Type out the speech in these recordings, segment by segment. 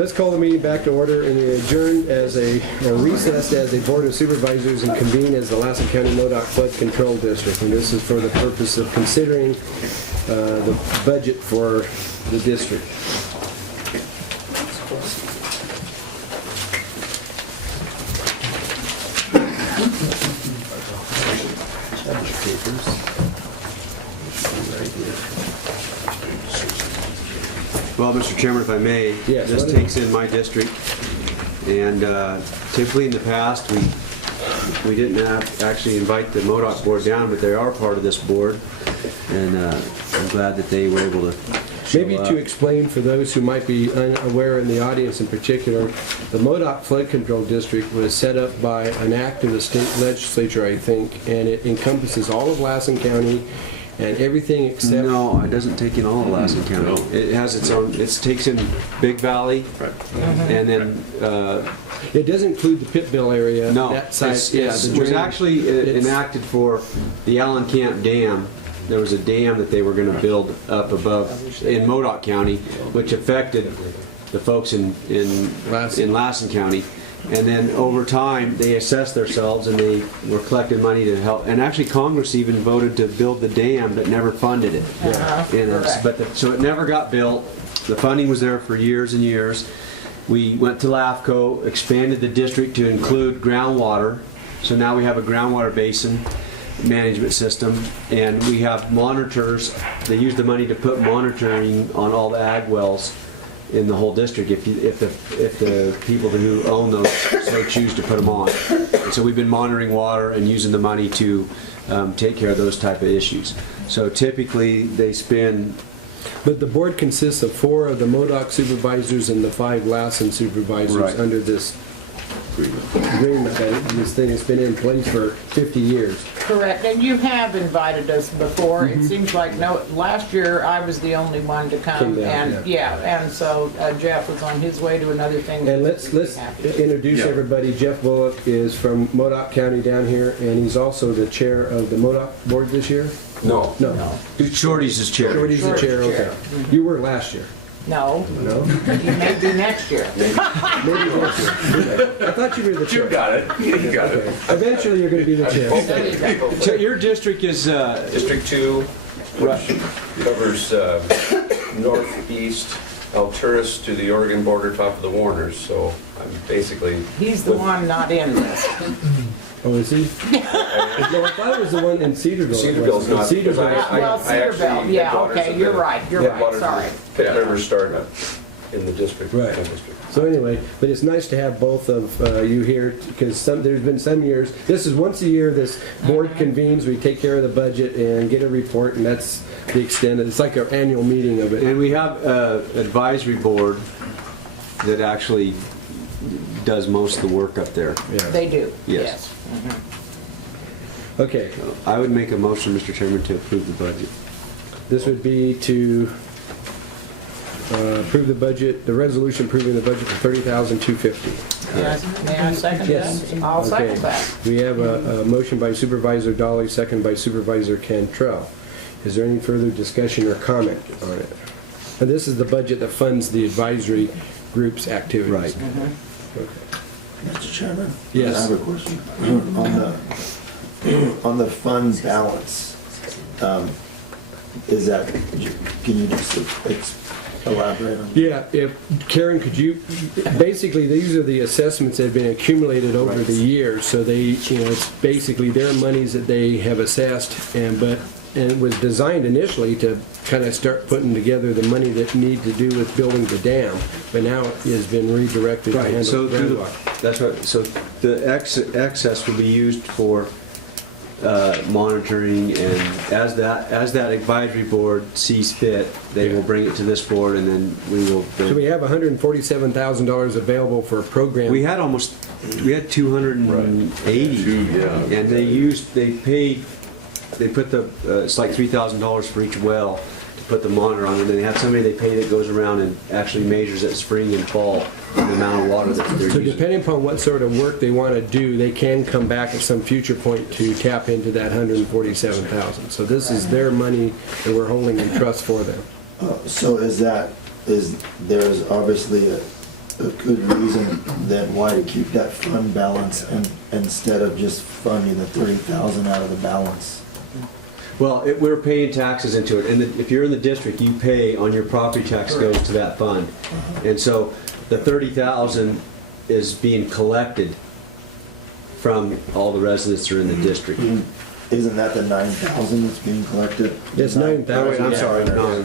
let's call the meeting back to order and adjourn as or recessed as a Board of Supervisors and convene as the Lassen County MoDOT Flood Control District. And this is for the purpose of considering the budget for the district. Well, Mr. Chairman, if I may, yes, this takes in my district, and typically in the past we didn't actually invite the MoDOT board down, but they are part of this board, and I'm glad that they were able to Maybe to explain for those who might be unaware in the audience in particular, the MoDOT Flood Control District was set up by an act of the state legislature, I think, and it encompasses all of Lassen County and everything except... No, it doesn't take in all of Lassen County. No. It has its own, it takes in Big Valley, right. And then... it doesn't include the Pittville area. No, that side, it was actually enacted for the Allen Camp Dam. There was a dam that they were going to build up above in MoDOT County, which affected the folks in Lassen County. And then over time, they assessed themselves and they were collecting money to help. And actually, Congress even voted to build the dam, but never funded it. So it never got built. The funding was there for years and years. We went to LAFCO, expanded the district to include groundwater. So now we have a groundwater basin management system, and we have monitors. They use the money to put monitoring on all the ag wells in the whole district if the people who own those so choose to put them on. And so we've been monitoring water and using the money to take care of those type of issues. So typically they spend... But the board consists of 4 of the MoDOT supervisors and the 5 Lassen supervisors under this agreement that this thing has been in place for 50 years. Correct, and you have invited us before. It seems like last year I was the only one to come, and so Jeff was on his way to another thing. And let's introduce everybody. Jeff Bullock is from MoDOT County down here, and he's also the chair of the MoDOT board this year. No. Shorty's his chair. Shorty's the chair. Okay. You were last year. No. You may be next year. Maybe next year. I thought you were the chair. You got it. You got it. Eventually, you're going to be the chair. So your district is District 2, which covers northeast Alturas to the Oregon border, top of the Warners. So I'm basically... He's the one not in this. Oh, is he? No, I thought it was the one in Cedarville. Cedarville's not. Cedarville. Well, Cedarville, yeah, okay, you're right, sorry. Pitt River start in the district. Right. So anyway, but it's nice to have both of you here, because there's been some years, this is once a year, this board convenes, we take care of the budget and get a report, and that's the extent of it. It's like our annual meeting of it. And we have an advisory board that actually does most of the work up there. Yeah. They do, yes. Okay. I would make a motion, Mr. Chairman, to approve the budget. This would be to approve the budget, the resolution approving the budget for $30,250. Yes, may I second Yes. that? I'll second that. We have a motion by Supervisor Dolly, second by Supervisor Cantrell. Is there any further discussion or comment on it? And this is the budget that funds the advisory group's activities. Right. Okay. Mr. Chairman? Yes. I have a question. On the fund balance, is that, can you just elaborate on that? Yeah, Karen, could you, basically these are the assessments that have been accumulated over the years, so they, it's basically their monies that they have assessed, and it was designed initially to kind of start putting together the money that need to do with building the dam, but now it has been redirected to handle groundwater. That's right. So the excess will be used for monitoring, and as that advisory board sees fit, they will bring it to this board, and then we will. So we have $147,000 available for a program. We had 280, and they put it's like $3,000 for each well to put the monitor on, and then they have somebody they pay that goes around and actually measures at spring and fall the amount of water that they're using. So depending upon what sort of work they want to do, they can come back at some future point to tap into that $147,000. So this is their money that we're holding in trust for them. So there's obviously a good reason then why to keep that fund balance and instead of just funding the 30,000 out of the balance? Well, we're paying taxes into it, and if you're in the district, you pay on your property tax goes to that fund. And so the 30,000 is being collected from all the residents that are in the district. Isn't that the 9,000 that's being collected? It's 9,000. I'm sorry, no.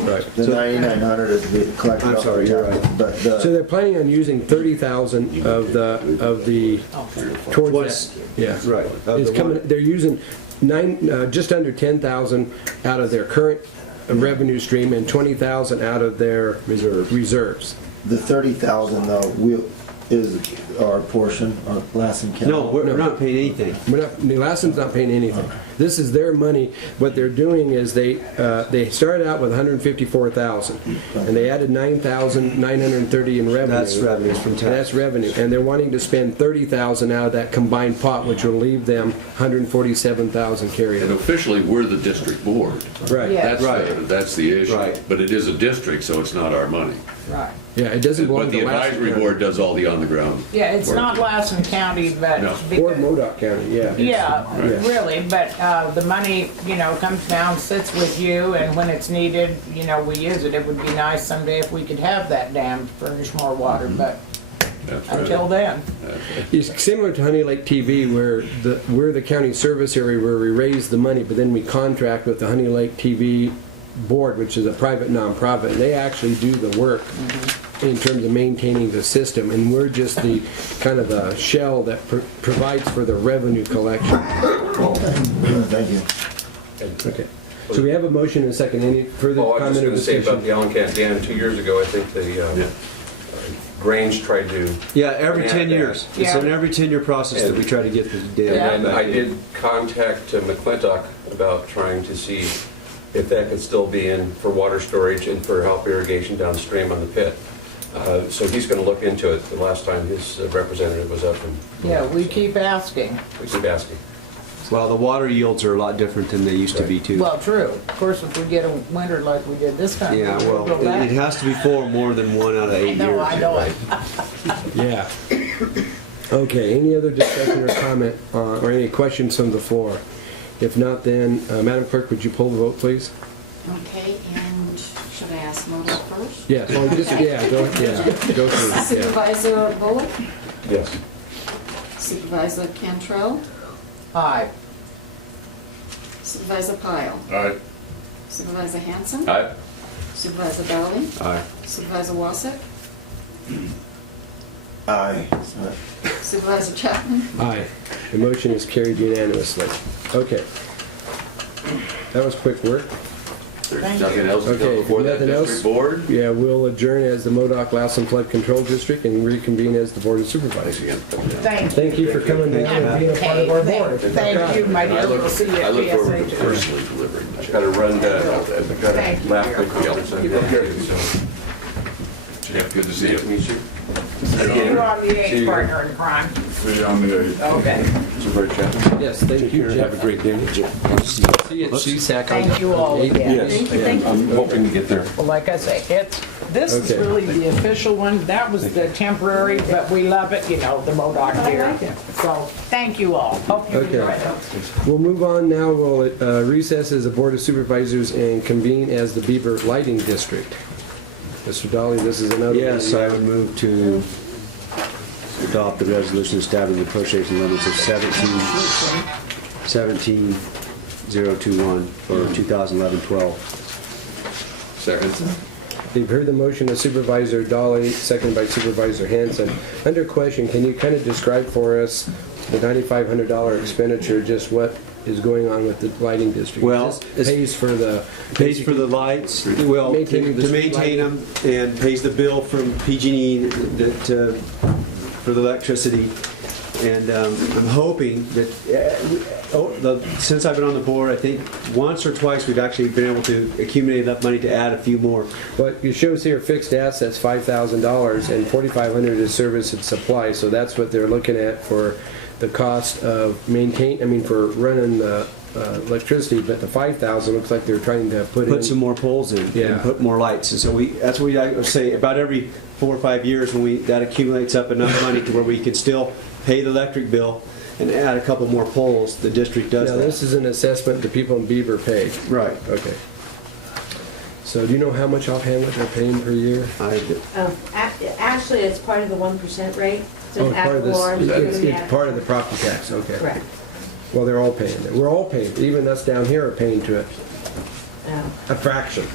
Right. The 9,900 is being collected. I'm off sorry, the you're tax, right. But So they're planning on using 30,000 of the towards What's- that. Yeah. Right. It's coming. They're using just under 10,000 out of their current revenue stream and 20,000 out of their reserves. the 30,000 though is our portion, our Lassen County. No, we're not paying anything. Lassen's not paying anything. This is their money. What they're doing is they started out with 154,000, and they added 9,930 in revenue. That's revenues from tax. That's revenue, and they're wanting to spend 30,000 out of that combined pot, which will leave them 147,000 carried And over. officially, we're the district board. Right. Yeah. That's the issue. Right. But it is a district, so it's not our money. Right. Yeah, it doesn't belong But to the Lassen advisory County. board does all the on-the-ground. Yeah, it's work. not Lassen County, but. No. Or Modoc County, yeah. Yeah, Right. really, but the money, comes down, sits with you, and when it's needed, we use it. It would be nice someday if we could have that dam to furnish more water, but That's right. until then. It's similar to Honey Lake TV, where we're the county service area where we raise the money, but then we contract with the Honey Lake TV board, which is a private nonprofit, and they actually do the work in terms of maintaining the system, and we're just the kind of the shell that provides for the revenue collection. Thank you. Okay. So we have a motion and a second. Any further Oh, I was comment just or going to say about discussion? the Allencat Dam, 2 years ago, I think the Grange tried to, Yeah, every 10 years. It's Yeah. an every 10-year process that we try to get the dam Yeah. and back I in. did contact McClintock about trying to see if that could still be in for water storage and for help irrigation downstream on the pit. So he's going to look into it. The last time his representative was up, and Yeah, we keep asking. we keep asking. Well, the water yields are a lot different than they used to be, too. Well, true. Of course, if we get a winter like we did this time. Yeah, we'll go well, back. it has to be for more than 1 out of 8 years. No, I know it. Yeah. Okay, any other discussion or comment, or any questions from the floor? If not, then, Madam Clerk, would you pull the vote, please? Okay, and should I ask Modoc first? Yes, or just, go through, yeah. Supervisor Bullock, Yes. Supervisor Cantrell, Aye. Supervisor Pyle, All right. Supervisor Hanson, Aye. Supervisor Dowling, Aye. Supervisor Wasik, Aye. Supervisor Chapman, Aye. The motion is carried unanimously. Okay. That was quick work. There's Thank nothing you. else to Okay, go before that nothing else? district board. Yeah, we'll adjourn as the Modoc Lassen Flood Control District and reconvene as the Board of Supervisors. Again. Thank you. Thank you for coming down and being a part of our board. Thank you, my dear. We'll see you I at look forward to PSA. personally delivering the check. Got to run, I've got Thank to you. lap quickly the other side of that, so. Jeff, good to see you. Meet you. You're on the eighth partner in crime. Okay. Supervisor Chapman. Yes, thank you, Jeff. Have a great day. See you at CSAC on Thank you all the 8th. again. I'm hoping to get there. Well, like I say, this is Okay. really the official one. That was the temporary, but we love it, the Modoc here. So, thank you all. Hope you Okay. enjoy it. We'll move on now. We'll recess as the Board of Supervisors and convene as the Beaver Lighting District. Mr. Dolly, this is another. Yes, I would move to adopt the resolution establishing the appropriation limits of 17,021 for 2011-12. Second. You've heard the motion of Supervisor Dolly, seconded by Supervisor Hanson. Under question, can you kind of describe for us the $9,500 expenditure, just what is going on with the lighting district? Well, This pays for the... Pays for the lights, well, Maintaining the to street maintain them, and pays the bill from PG&E that, for the electricity. And I'm hoping that, since I've been on the board, I think once or twice we've actually been able to accumulate enough money to add a few more. What it shows here, fixed assets, $5,000, and $4,500 is service and supply, so that's what they're looking at for the cost of for running the electricity, but the 5,000 looks like they're trying to put in. Put some more poles in Yeah. and put more lights. And so that's what I say, about every 4 or 5 years when that accumulates up enough money to where we can still pay the electric bill and add a couple more poles, the district does Now, that. this is an assessment the people in Beaver pay. Right. Okay. So do you know how much offhand what they're paying per year? Actually, it's part of the 1% rate. So Oh, it's part of this, ad valorem, it's it's it's part of the property tax, okay. Correct. Well, they're all paying it. We're all paying, even us down here are paying to it, a fraction.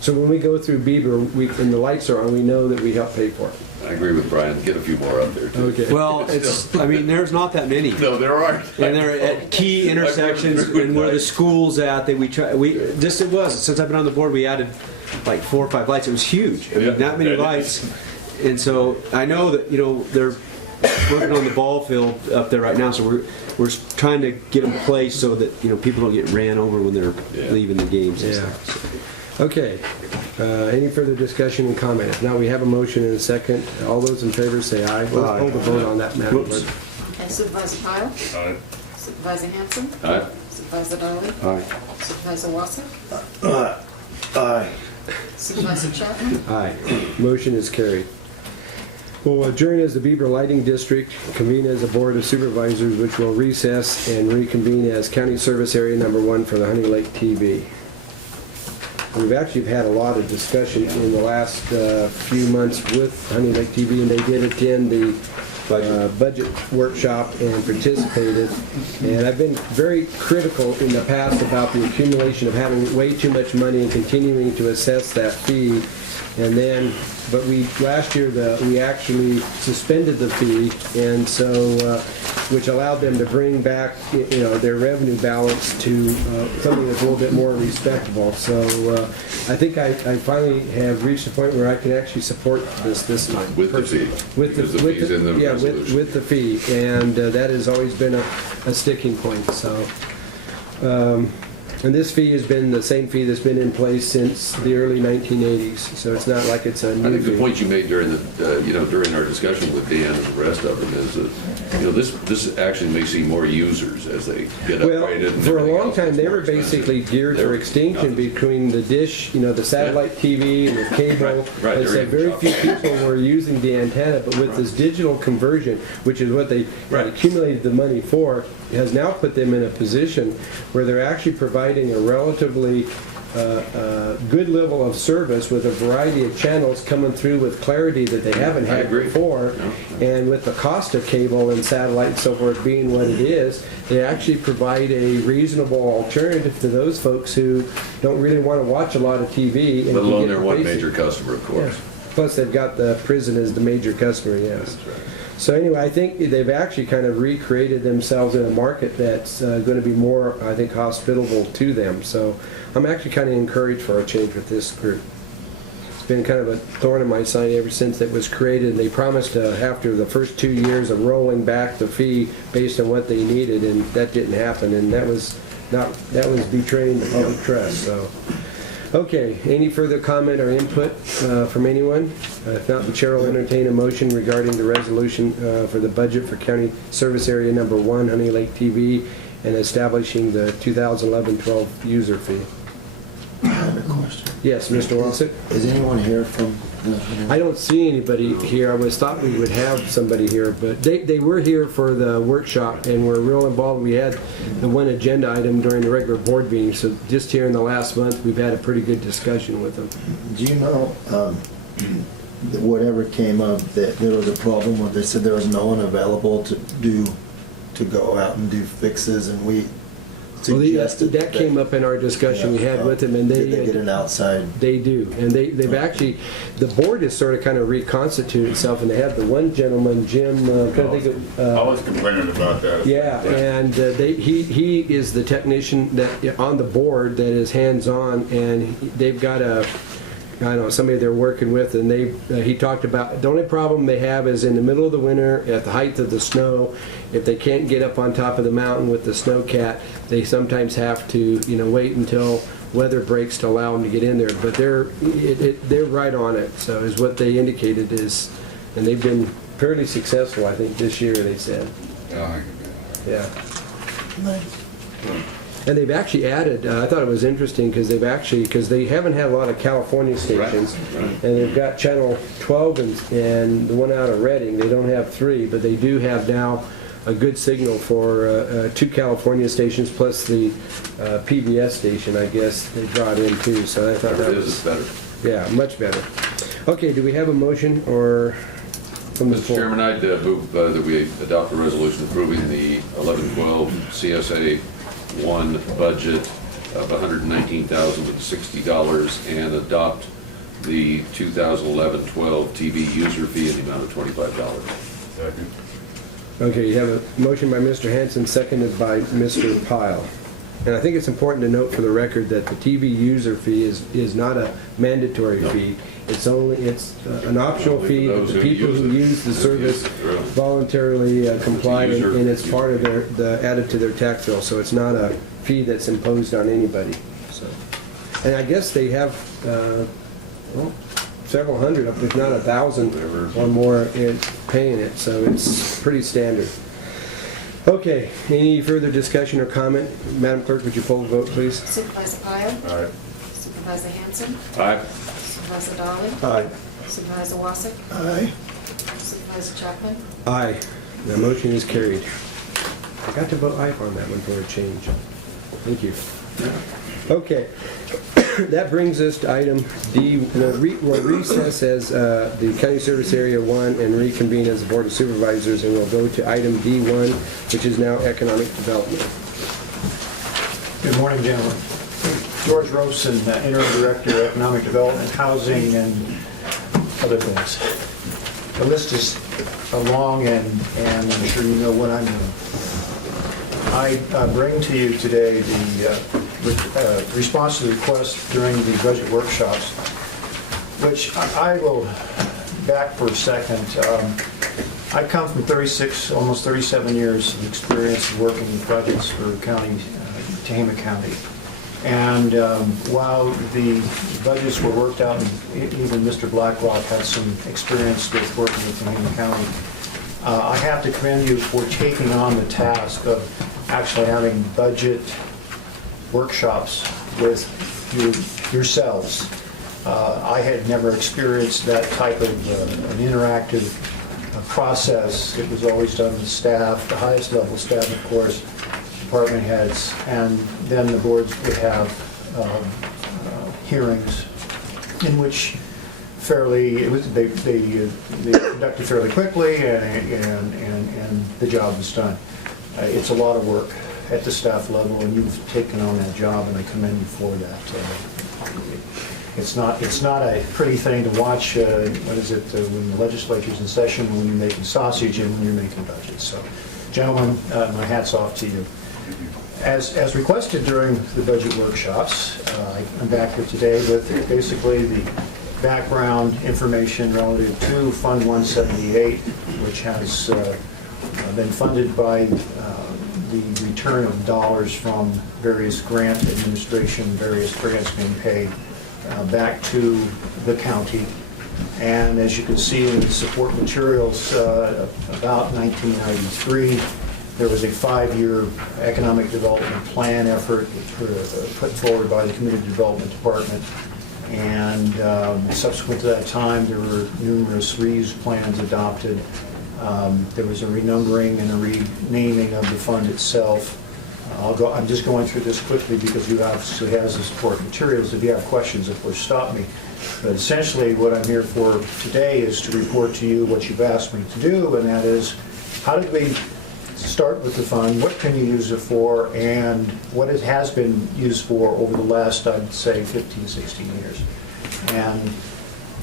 So when we go through Beaver, and the lights are on, we know that we help pay for it. I agree with Brian, get a few more up there too. Okay. Well, there's not that many. No, there aren't. And they're at key intersections and where the school's at, it was, since I've been on the board, we added like 4 or 5 lights. It was huge. I Yeah. mean, that many lights. And so I know that, they're working on the ball field up there right now, so we're trying to get them placed so that, people don't get ran over when they're Yeah. leaving the games and Yeah. stuff. Okay. Any further discussion and comment? If not, we have a motion and a second. All those in favor say aye. Let's hold the vote on that matter. Whoops. Okay, Supervisor Kyle? Aye. Supervisor Hanson? Aye. Supervisor Darley? All right. Supervisor Wasser? Aye. Supervisor Chapman? Aye. Motion is carried. We'll adjourn as the Beaver Lighting District, convene as a Board of Supervisors, which will recess and reconvene as County Service Area Number 1 for the Honey Lake TV. We've actually had a lot of discussion in the last few months with Honey Lake TV, and they did attend the budget workshop and participated. And I've been very critical in the past about the accumulation of having way too much money and continuing to assess that fee. And then, but last year we actually suspended the fee, and so which allowed them to bring back their revenue balance to something that's a little bit more respectable. So I think I finally have reached a point where I can actually support this time. With the fee. Because the fee's in the resolution. with the fee, and that has always been a sticking point. So. And this fee has been the same fee that's been in place since the early 1980s, so it's not like it's a I new think the fee. point you made during during our discussion with Dan and the rest of them is that, this actually may see more users as they get Well, upgraded. And for a everything long else time, gets they more were expensive. basically geared They for were extinction nothing. between the dish, the satellite TV and the cable. Right, It's they're that very even few chopped. people were using the antenna, but with this digital conversion, which is what they Right. accumulated the money for, has now put them in a position where they're actually providing a relatively good level of service with a variety of channels coming through with clarity that they haven't I had agree. before. And with the cost of cable and satellite and so forth being what it is, they actually provide a reasonable alternative to those folks who don't really want to watch a lot of TV. and Let can alone get their the one basic- major customer, of Yeah. course. Plus, they've got the prison as the major customer, yes. So anyway, I think they've actually kind of recreated themselves in a market that's going to be more, I think, hospitable to them. So I'm actually kind of encouraged for a change with this group. It's been kind of a thorn in my side ever since it was created. And they promised after the first 2 years of rolling back the fee based on what they needed, and that didn't happen. And that was betraying the public trust. So. Okay, any further comment or input from anyone? If not, the chair will entertain a motion regarding the resolution for the budget for County Service Area Number 1, Honey Lake TV, and establishing the 2011-12 user fee. I have a question. Yes, Mr. Wassick? Is anyone here from the? I don't see anybody here. I thought we would have somebody here, but they were here for the workshop and were real involved. We had the one agenda item during the regular board meeting, so just here in the last month, we've had a pretty good discussion with them. Do you know, that whatever came up, that there was a problem where they said there was no one available to go out and do fixes, and we Well, suggested that came up in our discussion we had with them, and Did they get an outside? They do, and they've actually, the board has sort of kind of reconstituted itself, and they have the one gentleman, Jim, I think I was complaining about that. yeah, and he is the technician that on the board that is hands-on, and they've got somebody they're working with, and he talked about the only problem they have is in the middle of the winter at the height of the snow. If they can't get up on top of the mountain with the snowcat, they sometimes have to wait until weather breaks to allow them to get in there. But they're right on it. So is what they indicated is, and they've been fairly successful, I think, this year. They said, yeah. Nice. And they've actually added, I thought it was interesting because they haven't had a lot of California stations. Right. And they've got Channel 12 and the one out of Reading. They don't have 3, but they do have now a good signal for 2 California stations plus the PBS station, I guess, they brought in too. So I thought Whatever that it is, it's better. yeah, much better. Okay, do we have a motion or from the Mr. floor? Chairman, I'd move that we adopt a resolution approving the 11-12 CSA 1 budget of $119,060 and adopt the 2011-12 TV user fee in the amount of $25. Second. Okay, you have a motion by Mr. Hanson, seconded by Mr. Pyle. And I think it's important to note for the record that the TV user fee is not a mandatory fee. It's an optional Only for fee that those the who people use who it. use the service Really. voluntarily comply, It's a user- and it's part of added to their tax bill. So it's not a fee that's imposed on anybody. So, and I guess they have, several hundred, if not 1,000 or more in paying it, so it's pretty standard. Okay, any further discussion or comment? Madam Clerk, would you poll the vote, please? Supervisor Pyle? Aye. Supervisor Hanson? Aye. Supervisor Dolly? Aye. Supervisor Wassick? Aye. Supervisor Chapman? Aye. The motion is carried. I got to vote aye on that one for a change. Thank you. Okay, that brings us to item D. We'll recess as the County Service Area 1 and reconvene as the Board of Supervisors, and we'll go to item D1, which is now Economic Development. Good morning, gentlemen. George Robeson, Interim Director, Economic Development, Housing, and other things. The list is long, and I'm sure you know what I'm doing. I bring to you today the response to the request during the budget workshops, which I will back for a second. I come from 36, almost 37 years of experience working in budgets for county, Tehama County. And while the budgets were worked out, and even Mr. Blackrock had some experience with working with Tehama County, I have to commend you for taking on the task of actually having budget workshops with yourselves. I had never experienced that type of an interactive process. It was always done with staff, the highest level staff, of course, department heads, and then the boards would have hearings in which they conducted fairly quickly, and the job was done. It's a lot of work at the staff level, and you've taken on that job, and I commend you for that. It's not a pretty thing to watch, when the legislature's in session, when you're making sausage and when you're making budgets. So, gentlemen, my hat's off to you. As requested during the budget workshops, I'm back here today with basically the background information relative to Fund 178, which has been funded by the return of dollars from various grant administration, various grants being paid back to the county. And as you can see in the support materials, about 1993, there was a 5-year economic development plan effort put forward by the Community Development Department. And subsequent to that time, there were numerous reuse plans adopted. There was a renumbering and a renaming of the fund itself. I'm just going through this quickly because you obviously have the support materials. If you have questions, of course, stop me. But essentially, what I'm here for today is to report to you what you've asked me to do, and that is, how did we start with the fund, what can you use it for, and what it has been used for over the last, I'd say, 15, 16 years. And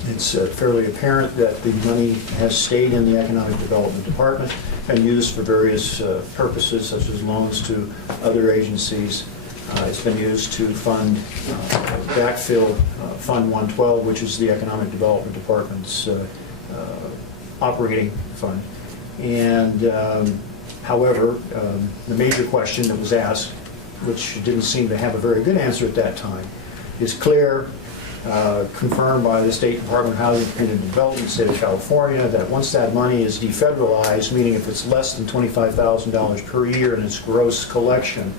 it's fairly apparent that the money has stayed in the Economic Development Department and used for various purposes, such as loans to other agencies. It's been used to fund, backfill Fund 112, which is the Economic Development Department's operating fund. And however, the major question that was asked, which didn't seem to have a very good answer at that time, is clear, confirmed by the State Department of Housing and Community Development, State of California, that once that money is defederalized, meaning if it's less than $25,000 per year in its gross collection,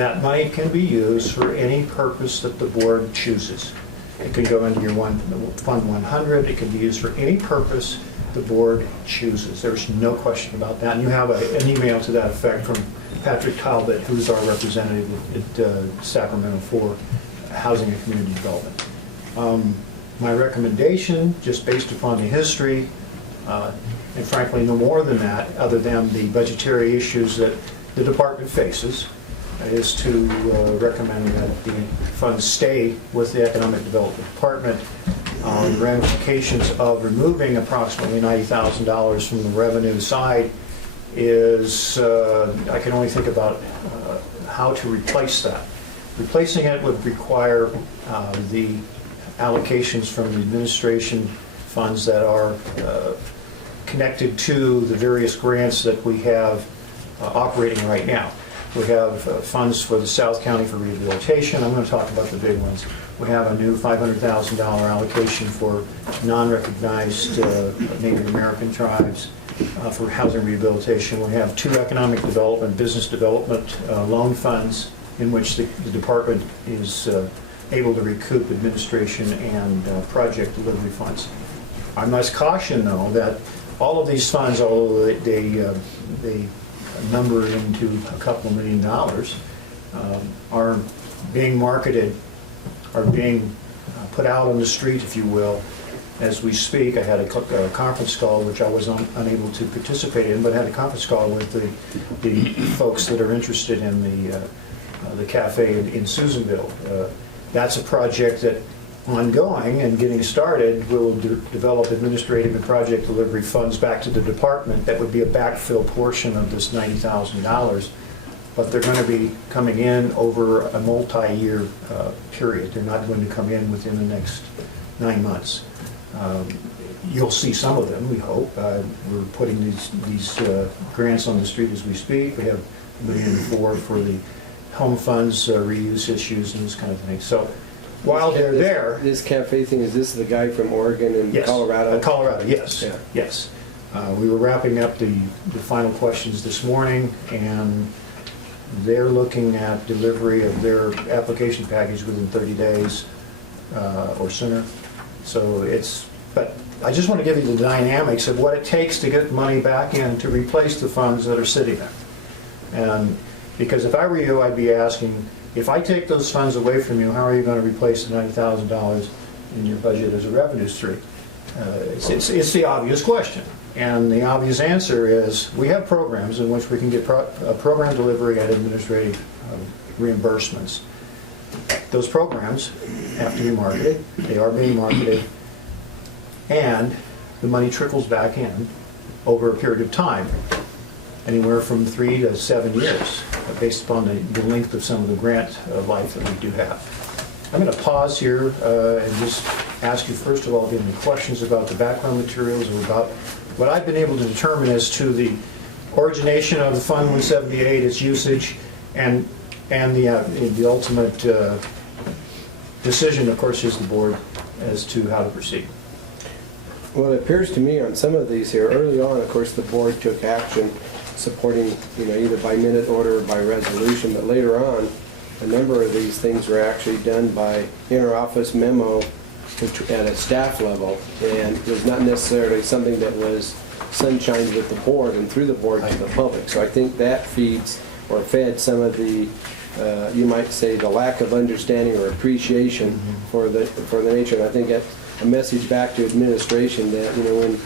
That money can be used for any purpose that the board chooses. It can go into your Fund 100, it can be used for any purpose the board chooses. There's no question about that. And you have an email to that effect from Patrick Talbot, who's our representative at Sacramento for Housing and Community Development. My recommendation, just based upon the history, and frankly no more than that, other than the budgetary issues that the department faces, is to recommend that the funds stay with the Economic Development Department. The ramifications of removing approximately $90,000 from the revenue side is, I can only think about how to replace that. Replacing it would require the allocations from the administration funds that are connected to the various grants that we have operating right now. We have funds for the South County for rehabilitation. I'm going to talk about the big ones. We have a new $500,000 allocation for non-recognized Native American tribes for housing rehabilitation. We have 2 economic development, business development loan funds in which the department is able to recoup administration and project delivery funds. I must caution, though, that all of these funds, although they number into a couple $1 million, are being marketed, are being put out on the street, if you will, as we speak. I had a conference call, which I was unable to participate in, but I had a conference call with the folks that are interested in the cafe in Susanville. That's a project that, ongoing and getting started, will develop administrative and project delivery funds back to the department. That would be a backfill portion of this $90,000, but they're going to be coming in over a multi-year period. They're not going to come in within the next 9 months. You'll see some of them, we hope. We're putting these grants on the street as we speak. We have $1.4 million for the home funds, reuse issues, and this kind of thing. So while they're there... This cafe thing, is this the guy from Oregon and Yes. Colorado? Colorado, yes. Yeah. Yes. We were wrapping up the final questions this morning, and they're looking at delivery of their application package within 30 days or sooner. So but I just want to give you the dynamics of what it takes to get money back in to replace the funds that are sitting there. And because if I were you, I'd be asking, if I take those funds away from you, how are you going to replace the $90,000 in your budget as a revenue stream? It's the obvious question. And the obvious answer is we have programs in which we can get program delivery and administrative reimbursements. Those programs have to be marketed. They are being marketed. And the money trickles back in over a period of time, anywhere from 3 to 7 years, based upon the length of some of the grant life that we do have. I'm going to pause here and just ask you, first of all, if you have any questions about the background materials or about what I've been able to determine as to the origination of the Fund 178, its usage, and the ultimate decision, of course, is the board as to how to proceed. Well, it appears to me on some of these here, early on, of course, the board took action supporting, either by minute order or by resolution, but later on, a number of these things were actually done by inter-office memo at a staff level, and was not necessarily something that was sunshined with the board and through the board to the public. So I think that feeds or fed some of the, you might say, the lack of understanding or appreciation for the nature. And I think that's a message back to administration that, when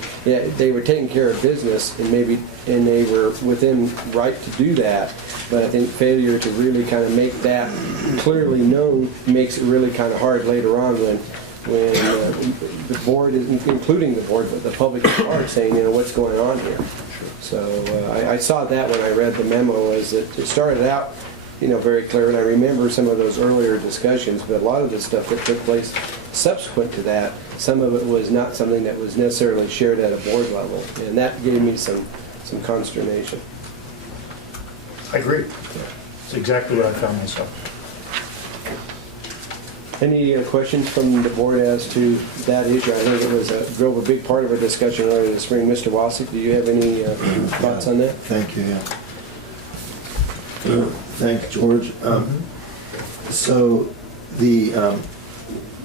they were taking care of business and they were within right to do that, but I think failure to really kind of make that clearly known makes it really kind of hard later on when the board, including the board, but the public at large, saying, what's going on here. So I saw that when I read the memo, as it started out, very clear, and I remember some of those earlier discussions, but a lot of the stuff that took place subsequent to that, some of it was not something that was necessarily shared at a board level, and that gave me some consternation. I agree. It's exactly what I found myself. Any questions from the board as to that issue? I think it drove a big part of our discussion earlier this spring. Mr. Wassick, do you have any thoughts on that? Thank you, yeah. Thanks, George. So the,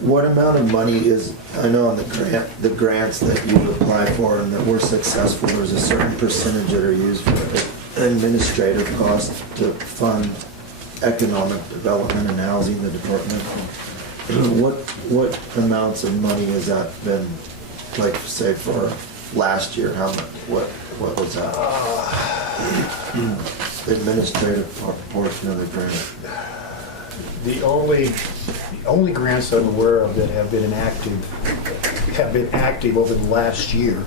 what amount of money is, I know on the grants that you apply for and that were successful, there's a certain percentage that are used for administrative costs to fund economic development and housing, the department. What amounts of money has that been, like, say, for last year? How much, what was that? The administrative portion of the grant. The only grants I'm aware of that have been active over the last year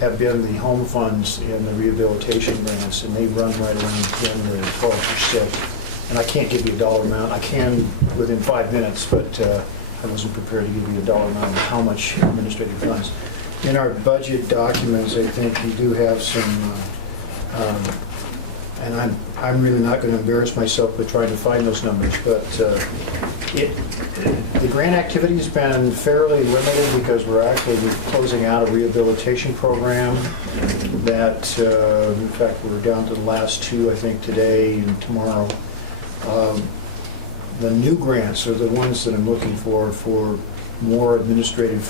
have been the home funds and the rehabilitation grants, and they run right around 10 or 12%. And I can't give you a dollar amount. I can within 5 minutes, but I wasn't prepared to give you a dollar amount of how much administrative funds. In our budget documents, I think we do have some, and I'm really not going to embarrass myself with trying to find those numbers, but the grant activity has been fairly limited because we're actually closing out a rehabilitation program that, in fact, we're down to the last two, I think, today and tomorrow. The new grants are the ones that I'm looking for more administrative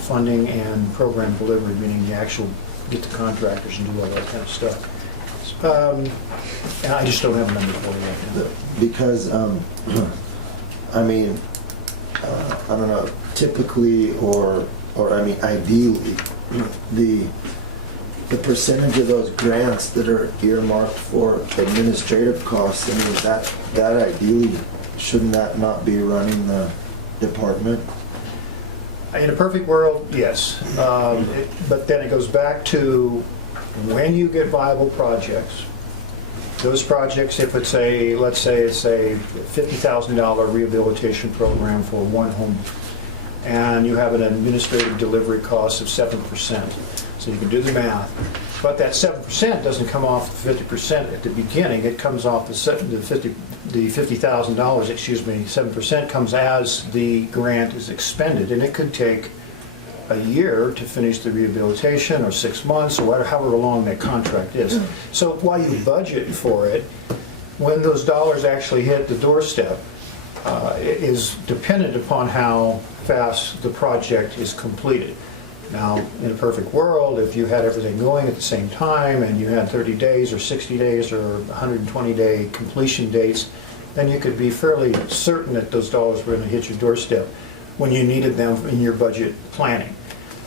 funding and program delivery, meaning the actual get the contractors and do all that kind of stuff. And I just don't have a number for you right now. Because, I mean, I don't know, typically or I mean, ideally, the percentage of those grants that are earmarked for administrative costs, I mean, that ideally, shouldn't that not be running the department? In a perfect world, yes. But then it goes back to when you get viable projects, those projects, if it's a, let's say it's a $50,000 rehabilitation program for one home, and you have an administrative delivery cost of 7%, so you can do the math. But that 7% doesn't come off the 50% at the beginning. It comes off the $50,000, excuse me. 7% comes as the grant is expended, and it could take a year to finish the rehabilitation, or 6 months, or whatever, however long that contract is. So while you budget for it, when those dollars actually hit the doorstep, it is dependent upon how fast the project is completed. Now, in a perfect world, if you had everything going at the same time and you had 30 days or 60 days or 120-day completion dates, then you could be fairly certain that those dollars were going to hit your doorstep when you needed them in your budget planning.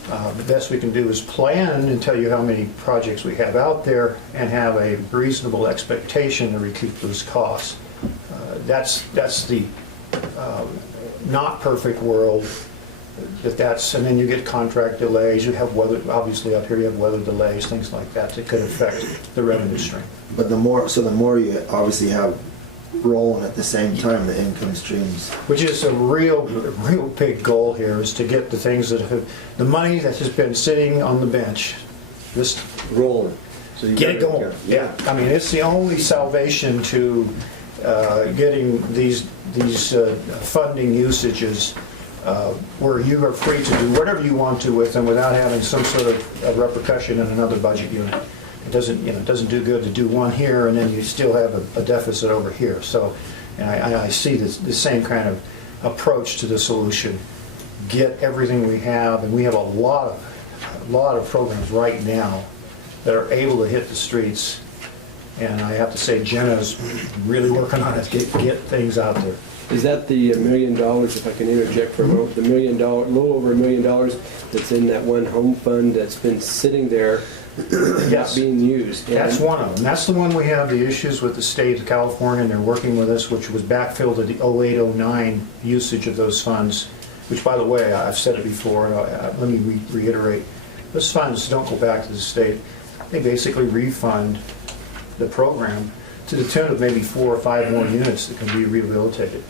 The best we can do is plan and tell you how many projects we have out there and have a reasonable expectation to recoup those costs. That's the not perfect world. And then you get contract delays, you have weather, obviously out here you have weather delays, things like that could affect the revenue stream. But the more you obviously have rolling at the same time, the income streams. Which is a real big goal here, is to get the things that have, the money that has been sitting on the bench, just Rolling. So you get it gotta- going. Yeah, I mean, it's the only salvation to getting these funding usages where you are free to do whatever you want to with them without having some sort of repercussion in another budget unit. It doesn't do good to do one here and then you still have a deficit over here. So, and I see the same kind of approach to the solution. Get everything we have, and we have a lot of programs right now that are able to hit the streets. And I have to say, Jenna's really working on it to get things out there. Is that the $1 million, if I can interject for a moment, the $1 million, a little over $1 million that's in that one home fund that's been sitting there, Yes. not being used? That's one of them. That's the one we have the issues with the state of California, and they're working with us, which was backfilled at the 08-09 usage of those funds, which, by the way, I've said it before, and let me reiterate. Those funds don't go back to the state. They basically refund the program to the tune of maybe 4 or 5 more units that can be rehabilitated.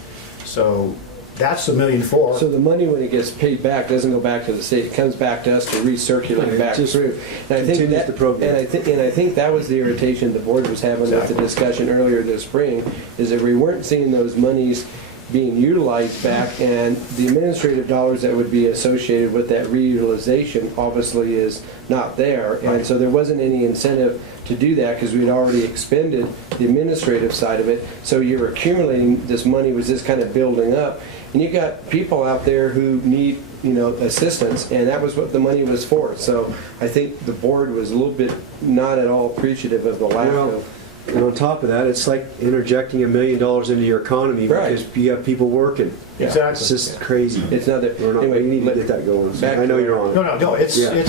So that's $1.4 million. So the money, when it gets paid back, doesn't go back to the state, it comes back to us to recirculate back through. And I think continues that, the program. and I think that was the irritation the board was having with the discussion earlier this spring, is that we weren't seeing those monies being utilized back, and the administrative dollars that would be associated with that reutilization obviously is not there, and so there wasn't any incentive to do that because we'd already expended the administrative side of it. So you're accumulating this money, was just kind of building up, and you got people out there who need, you know, assistance, and that was what the money was for. So I think the board was a little bit not at all appreciative of the lack of. And on top of that, it's like interjecting $1 million into your economy Right. because you have people working. Exactly. It's just crazy. It's not that. We're not, Anyway, we need to let- get that going. back I know to- you're on it. No, Yeah.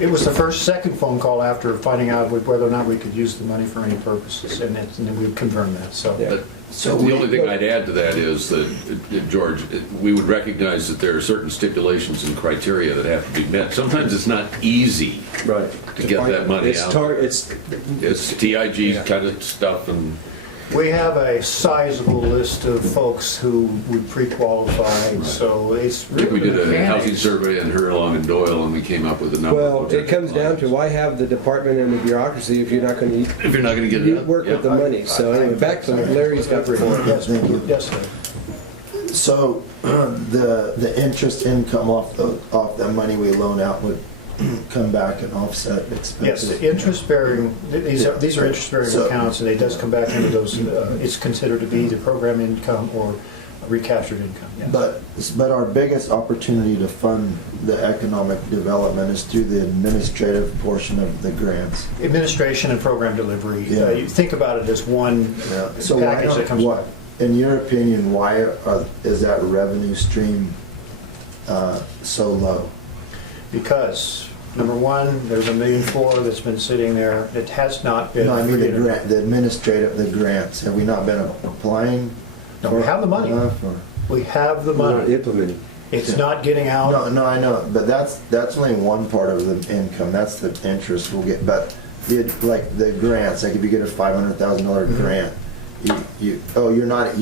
it was the second phone call after finding out whether or not we could use the money for any purposes, and then we confirmed that, so. Yeah. So the only thing I'd add to that is that, George, we would recognize that there are certain stipulations and criteria that have to be met. Sometimes it's not easy Right. to get that money It's out. it's It's TIG kind of stuff, and We have a sizable list of folks who would pre-qualify, so it's I think we did a Mechanics. housing survey in Hurlong and Doyle, and we came up with a number. Well, of it comes down to potential why have the department and the bureaucry if you're not going clients. If you're not going to get it out. work with the money. So anyway, back to Larry's got report. Yes, Thank you. yes, sir. So the interest income off the money we loan out would come back and offset Yes, expenses? the interest-bearing, these are interest-bearing So- accounts, and it does come back into those, it's considered to be the program income or recaptured income, yes. But our biggest opportunity to fund the economic development is through the administrative portion of the grants. Administration and program delivery, Yeah. you think about it as one So why package that don't, comes what, back. in your opinion, why is that revenue stream so low? Because, number one, there's $1.4 million that's been sitting there. It has not been. No, I mean the created. grant, the administrative, the grants. Have we not been applying? No, we have the money. enough, or- We have the We're not money. implementing. It's not getting out. No, I know, but that's only one part of the income. That's the interest we'll get. But like the grants, like if you get a $500,000 grant, you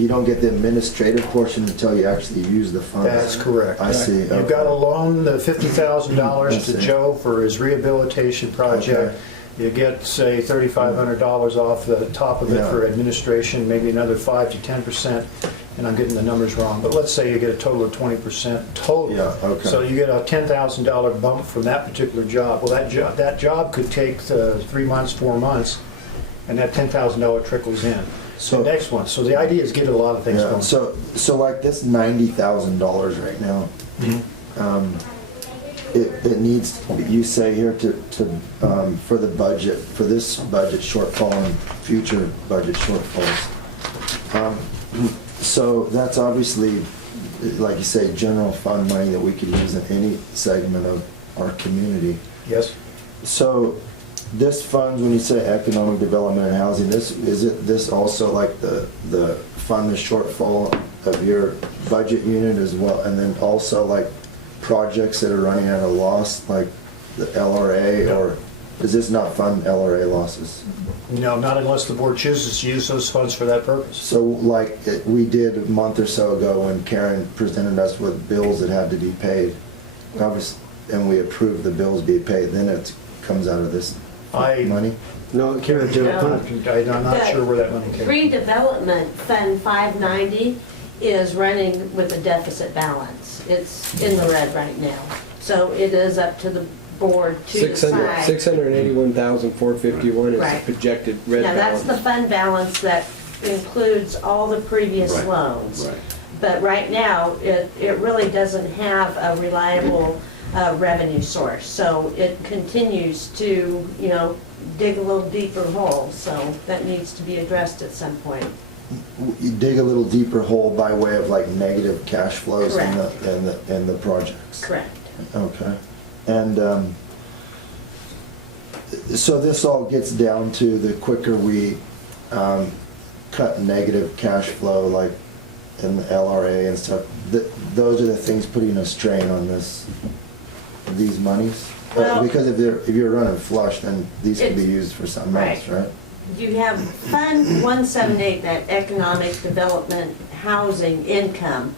don't get the administrative portion until you actually use the funds. That's correct. I see. You've got to loan the I $50,000 to see. Joe for his rehabilitation project. Okay. You get, say, $3,500 off the top of it Yeah. for administration, maybe another 5 to 10%, and I'm getting the numbers wrong, but let's say you get a total of 20% total. Yeah, okay. So you get a $10,000 bump from that particular job. Well, that job could take 3 months, 4 months, and that $10,000 trickles in. So- The next one. So the idea is get a lot of things Yeah, going. so like this $90,000 right now, it needs, you say here for the budget, for this budget shortfall and future budget shortfalls. So that's obviously, like you say, general fund money that we could use in any segment of our community. Yes? So this funds, when you say economic development and housing, this also like the fund the shortfall of your budget unit as well, and then also like projects that are running at a loss, like the LRA, or does this not fund LRA losses? No, not unless the board chooses to use those funds for that purpose. So like we did a month or so ago when Karen presented us with bills that had to be paid, and we approved the bills be paid, then it comes out of this money? No, Karen, general fund. I'm not sure where that money came from. Redevelopment Fund 590 is running with a deficit balance. It's in the red right now. So it is up to the board to decide. 681,451 is the Right. projected red Now, that's balance. the fund balance that includes all the previous Right, loans. right. But right now, it really doesn't have a reliable revenue source. So it continues to, dig a little deeper hole. So that needs to be addressed at some point. You dig a little deeper hole by way of like negative cash flows in Correct. the projects? Correct. Okay. And so this all gets down to the quicker we cut negative cash flow, like in the LRA and stuff, those are the things putting a strain on these monies? Well- Because if you're running flush, then these could be used for something else, Right. right? You have Fund 178, that economic development housing income.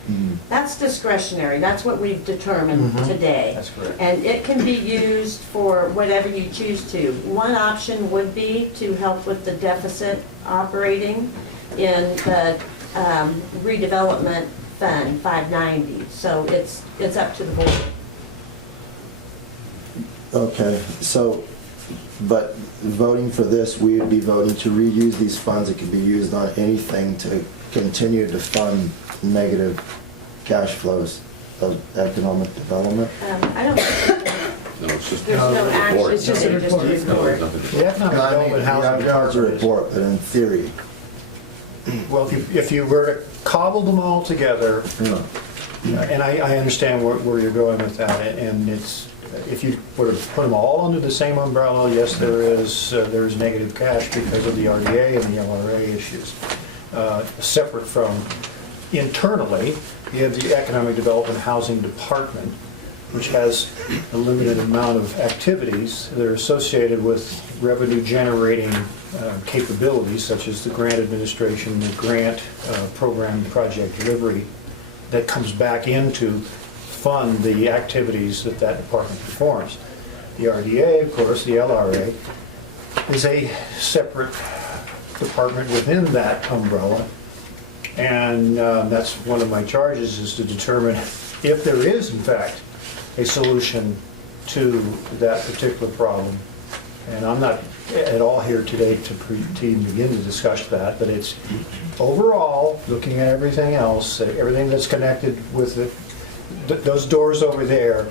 That's discretionary. That's what we've determined today. That's correct. And it can be used for whatever you choose to. One option would be to help with the deficit operating in the redevelopment fund, 590. So it's up to the board. Okay, so, but voting for this, we would be voting to reuse these funds. It could be used on anything to continue to fund negative cash flows of economic development. I don't, No, it's just. there's no action, report. it's just a report. The economic I mean, development you housing have God's department is- report, but in theory, Well, if you were to cobble them all together, you know, and I understand where you're going with that, and it's, if you were to put them all under the same umbrella, yes, there's negative cash because of the RDA and the LRA issues. Separate from internally, you have the Economic Development Housing Department, which has a limited amount of activities that are associated with revenue-generating capabilities, such as the grant administration, the grant program project delivery, that comes back into fund the activities that that department performs. The RDA, of course, the LRA, is a separate department within that umbrella. And that's one of my charges, is to determine if there is, in fact, a solution to that particular problem. And I'm not at all here today to even begin to discuss that, but it's overall, looking at everything else, everything that's connected with those doors over there,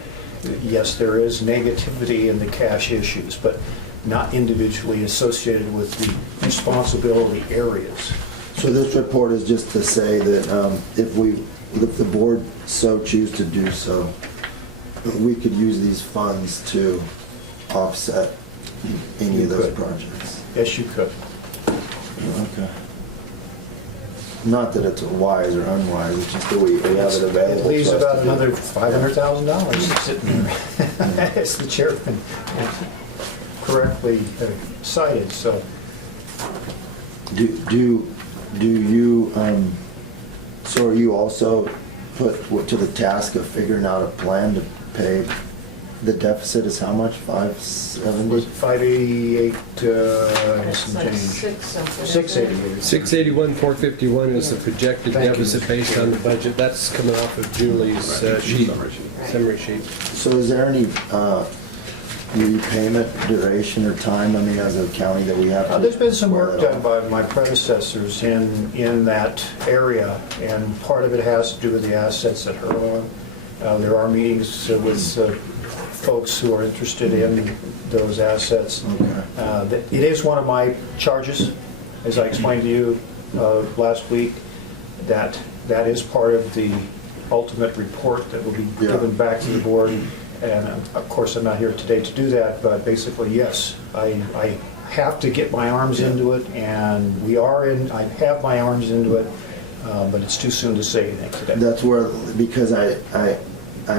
yes, there is negativity in the cash issues, but not individually associated with the responsibility areas. so this report is just to say that if the board so choose to do so, we could use these funds to offset any of those could. projects. Yes, you could. Okay. Not that it's wise or unwise, it's just that we have it available. It leaves to us about to do. another $500,000 sitting there, as the chairman correctly cited, so. Do you, so are you also put to the task of figuring out a plan to pay, the deficit is how much, 570? 588, It's some like change. 6 something. 688. 681, 451 is the projected Thank you, deficit Mr. based on the budget. That's coming off of Julie's sheet, summary sheet. So is there any repayment duration or time, I mean, as a county that we have to? There's been some square work that done off? by my predecessors in that area, and part of it has to do with the assets at Hurlbut. There are meetings with folks who are interested in those assets. Okay. It is one of my charges, as I explained to you last week, that is part of the ultimate report that will be Yeah. given back to the board. And of course, I'm not here today to do that, but basically, yes, I have to get my arms into it, and I have my arms into it, but it's too soon to say anything today. That's where, because I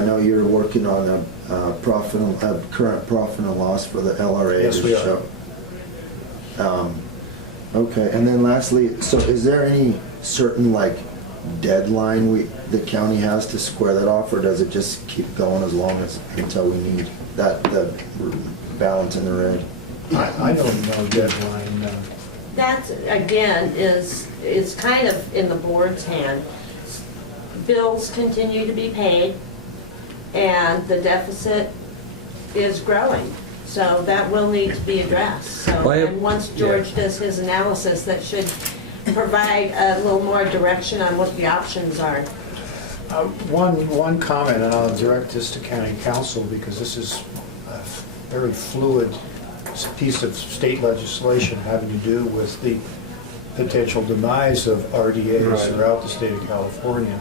know you're working on a current profit and loss for the LRA. Yes, to we are. show. Okay, and then lastly, so is there any certain deadline the county has to square that off, or does it just keep going until we need the balance in the red? I don't know deadline. That, again, is kind of in the board's hand. Bills continue to be paid, and the deficit is growing. So that will need to be addressed. So, Well, I have- and once George does his analysis, that should provide a little more direction on what the options are. One comment, and I'll direct this to county council, because this is a very fluid piece of state legislation having to do with the potential demise of RDAs throughout the state of California.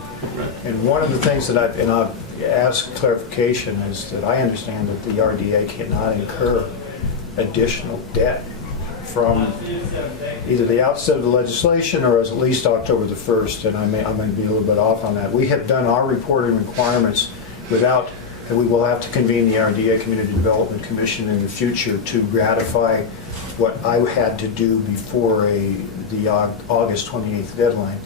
And one of the things that I'll ask clarification, is that I understand that the RDA cannot incur additional debt from either the outset of the legislation or as at least October the 1st, and I'm going to be a little bit off on that. We have done our reporting requirements without, and we will have to convene the RDA Community Development Commission in the future to ratify what I had to do before the August 28th deadline.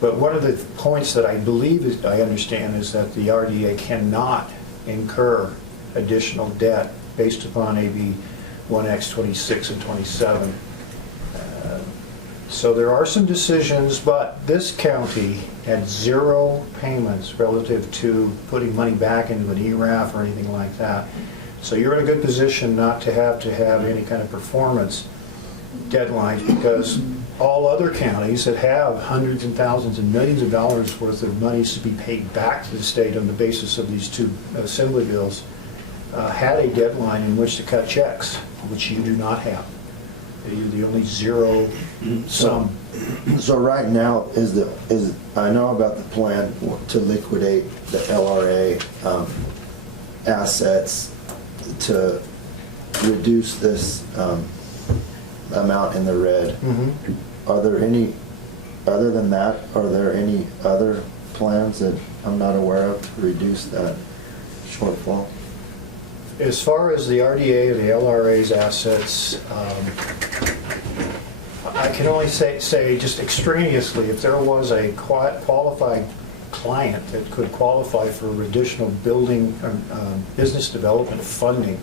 But one of the points that I believe, I understand, is that the RDA cannot incur additional debt based upon AB 1X 26 and 27. So there are some decisions, but this county had 0 payments relative to putting money back into an ERAF or anything like that. So you're in a good position not to have any kind of performance deadlines, because all other counties that have hundreds and thousands and millions of dollars worth of monies to be paid back to the state on the basis of these 2 assembly bills had a deadline in which to cut checks, which you do not have. You're the only 0 sum. So right now, I know about the plan to liquidate the LRA assets to reduce this amount in the red. Are there any, other than that, are there any other plans that I'm not aware of to reduce that shortfall? As far as the RDA or the LRA's assets, I can only say just extraneously, if there was a qualified client that could qualify for additional building, business development funding,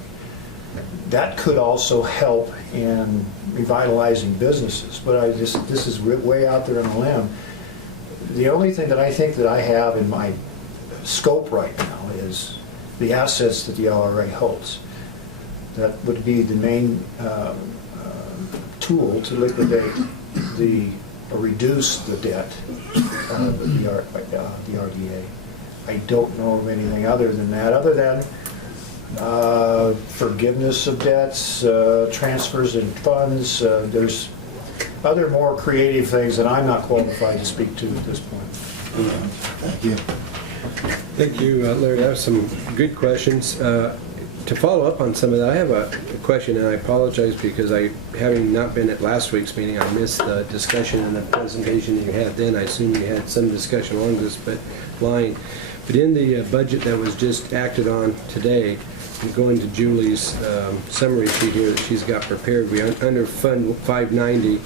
that could also help in revitalizing businesses. But this is way out there on a limb. The only thing that I think that I have in my scope right now is the assets that the LRA holds. That would be the main tool to liquidate or reduce the debt of the RDA. I don't know of anything other than that, other than forgiveness of debts, transfers in funds. There's other more creative things that I'm not qualified to speak to at this point. Thank you. Thank you, Larry. I have some good questions. To follow up on some of that, I have a question, and I apologize because having not been at last week's meeting, I missed the discussion and the presentation that you had then. I assume you had some discussion along this line. But in the budget that was just acted on today, and going to Julie's summary sheet here that she's got prepared, we under Fund 590.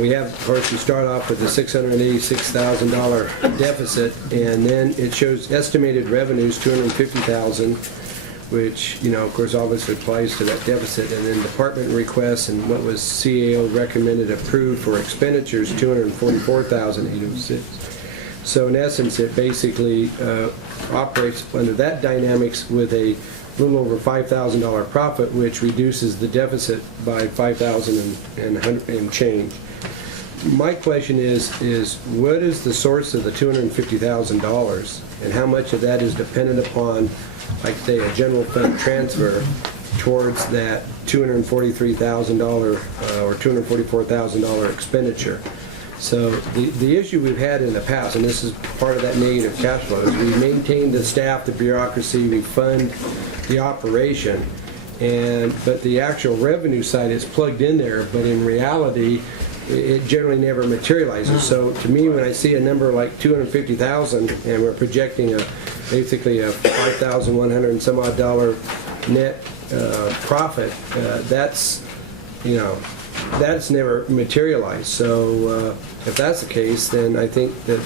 We have, of course, you start off with a $686,000 deficit, and then it shows estimated revenues $250,000, which, of course, obviously applies to that deficit, and then department requests and what was CAO recommended approved for expenditures, $244,806. So in essence, it basically operates under that dynamics with a little over $5,000 profit, which reduces the deficit by $5,000 and change. My question is what is the source of the $250,000, and how much of that is dependent upon, like say, a general fund transfer towards that $243,000 or $244,000 expenditure? So the issue we've had in the past, and this is part of that negative cash flow, is we maintain the staff, the bureaucracy, we fund the operation, but the actual revenue side is plugged in there, but in reality, it generally never materializes. So to me, when I see a number like $250,000 and we're projecting basically a $5,100 and some odd dollar net profit, that's never materialized. So if that's the case, then I think that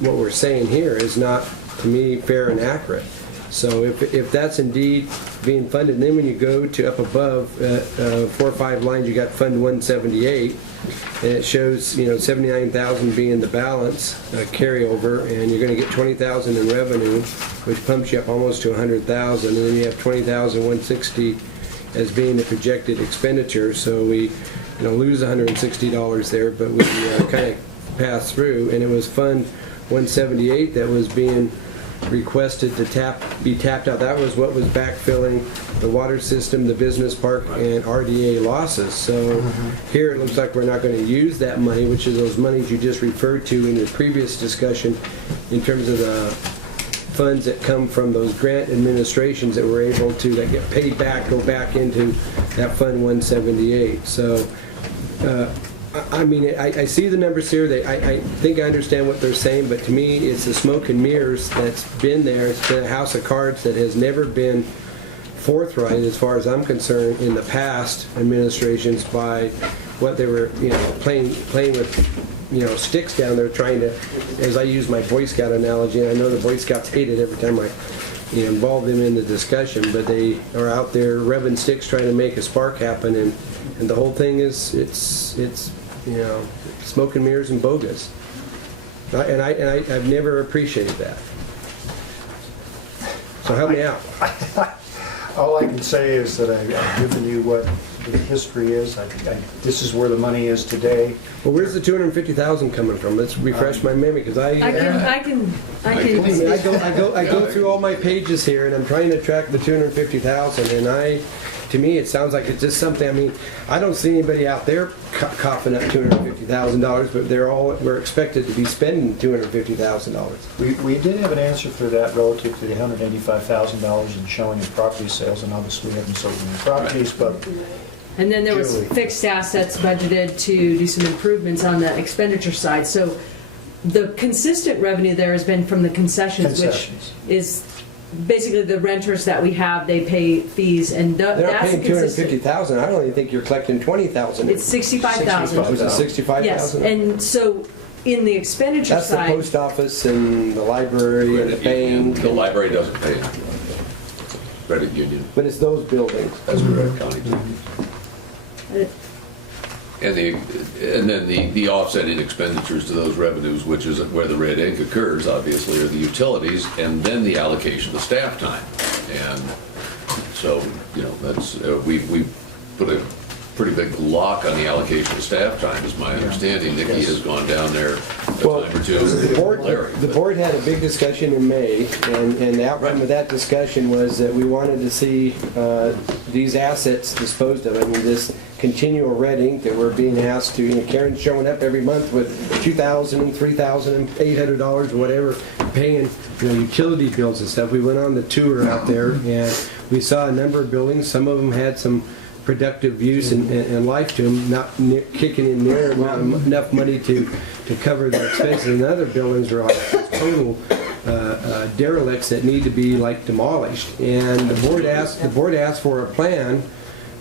what we're saying here is not, to me, fair and accurate. So if that's indeed being funded, and then when you go to up above 4 or 5 lines, you got Fund 178, and it shows $79,000 being the balance carryover, and you're going to get $20,000 in revenue, which pumps you up almost to $100,000, and then you have $20,160 as being the projected expenditure. So we lose $160 there, but we kind of pass through, and it was Fund 178 that was being requested to be tapped out. That was what was backfilling the water system, the business park, and RDA losses. So here it looks like we're not going to use that money, which is those monies you just referred to in your previous discussion in terms of the funds that come from those grant administrations that we're able to, that get paid back, go back into that Fund 178. So I see the numbers here. I think I understand what they're saying, but to me, it's the smoke and mirrors that's been there. It's been a house of cards that has never been forthright, as far as I'm concerned, in the past administrations by what they were, playing with, sticks down there, trying to, as I use my Boy Scout analogy, and I know the Boy Scouts hate it every time I involve them in the discussion, but they are out there revving sticks trying to make a spark happen, and the whole thing is, it's smoke and mirrors and bogus. I've never appreciated that. So help me out. All I can say is that I've given you what the history is. This is where the money is today. Well, where's the 250,000 coming from? Let's refresh my memory, because I go through all my pages here, and I'm trying to track the 250,000, and to me, it sounds like it's just something. I mean, I don't see anybody out there coughing up $250,000, but we're expected to be spending $250,000. We did have an answer for that relative to the $185,000 in showing in property sales, and obviously we haven't sold any properties, but And then there was fixed assets budgeted to do some improvements on the expenditure side. So the consistent revenue there has been from the concessions. Which is basically the renters that we have, they pay fees, and They're not that's paying $250,000. I don't even think you're collecting $20,000. It's $65,000. Was it $65,000? Yes, and so in the expenditure That's the side, post office and the library and the bank. The library doesn't pay it. Credit union. But it's those buildings. That's correct, county. And then the offsetting expenditures to those revenues, which is where the red ink occurs, obviously, are the utilities, and then the allocation of staff time. And so, that's we put a pretty big lock on the allocation of staff time, is my understanding. Nikki has gone down there a time or two. The board had a big discussion in May, and the outcome of that discussion was that we wanted to see these assets disposed of. I mean, this continual red ink that we're being asked to, Karen's showing up every month with $2,000 and $3,000 and $800 or whatever, paying utility bills and stuff. We went on the tour out there, and we saw a number of buildings. Some of them had some productive use and life to them, not kicking in there, not enough money to cover the expenses. And other buildings are like total derelicts that need to be demolished. And the board asked for a plan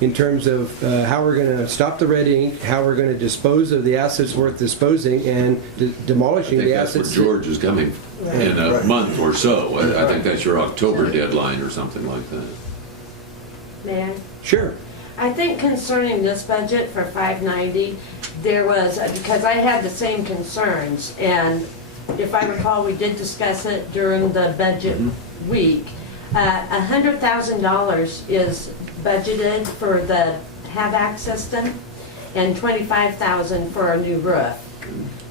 in terms of how we're going to stop the red ink, how we're going to dispose of the assets worth disposing, and demolishing the assets. That's where George is coming in a month or so. I think that's your October deadline or something like that. May I? Sure. I think concerning this budget for 590, there was, because I had the same concerns, and if I recall, we did discuss it during the budget week. $100,000 is budgeted for the HVAC system, and $25,000 for a new roof.